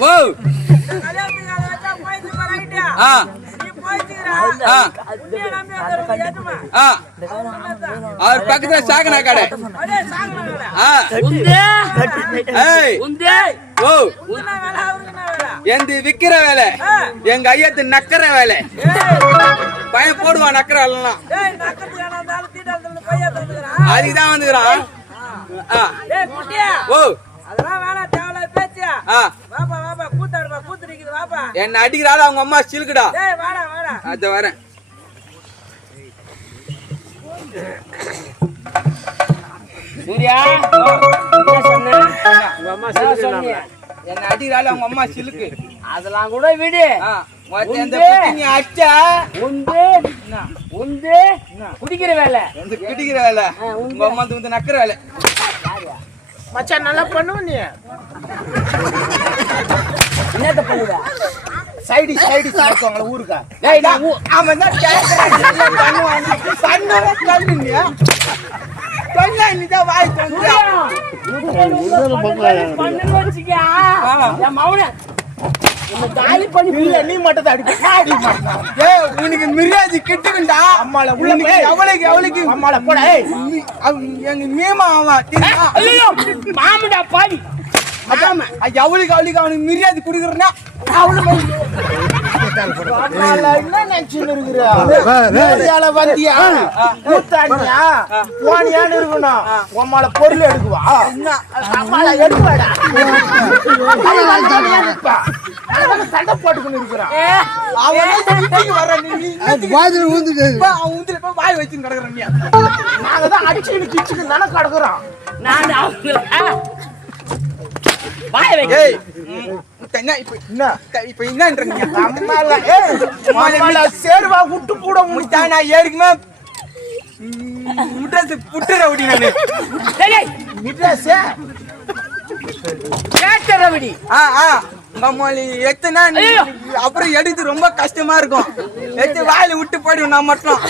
ஓ அவர் பக்கத்துல சாகனா கடை எந்த விக்கிற வேலை எங்க ஐயத்து நக்கற வேலை பையன் போடுவான் நக்கற வேலைலாம் அதுக்குதான் வந்துக்கிறான் ஓ என்ன அடிக்கிறாள் அவங்க அம்மா சிலுக்குடா அத வரேன் சூர்யா என்ன அடிக்கிறாள் அவங்க அம்மா சிலுக்கு அதெல்லாம் கூட விடு குடிக்கிற வேலை குடிக்கிற வேலை உங்க அம்மா வந்து நக்கிற வேலை மச்சான் நல்லா பண்ணுவ நீ என்னத்த பண்ணுவ சைடு நடத்துவாங்கள ஊருக்கா அவன் தான் வாய் நீ மட்டும் உனக்கு மிராஜி கிட்டுக்குண்டா அம்மால எவளுக்கு அம்மால போட எங்க மீமா மாமடா பாடி அவளுக்கு அவனுக்கு மிரியாதை குடுக்குறா என்ன நினைச்சுன்னு இருக்கிற வந்தியா கூத்தாண்டியா போனியான்னு இருக்கணும் உம்மால பொருள் எடுக்குவா அம்மால எடுப்பாடா சண்டை போட்டுக்கொண்டு இருக்கிறான் வாய் வச்சு கிடக்குறேன் நாங்க தான் அடிச்சுன்னு கிச்சுக்கு தானே கிடக்குறோம் சேர்வா விட்டு கூட முடிச்சா நான் ஏற்கனவே புட்டுற அப்புறம் எடுத்து ரொம்ப கஷ்டமா இருக்கும் எடுத்து வாயில விட்டு போயிடும் நான் மட்டும்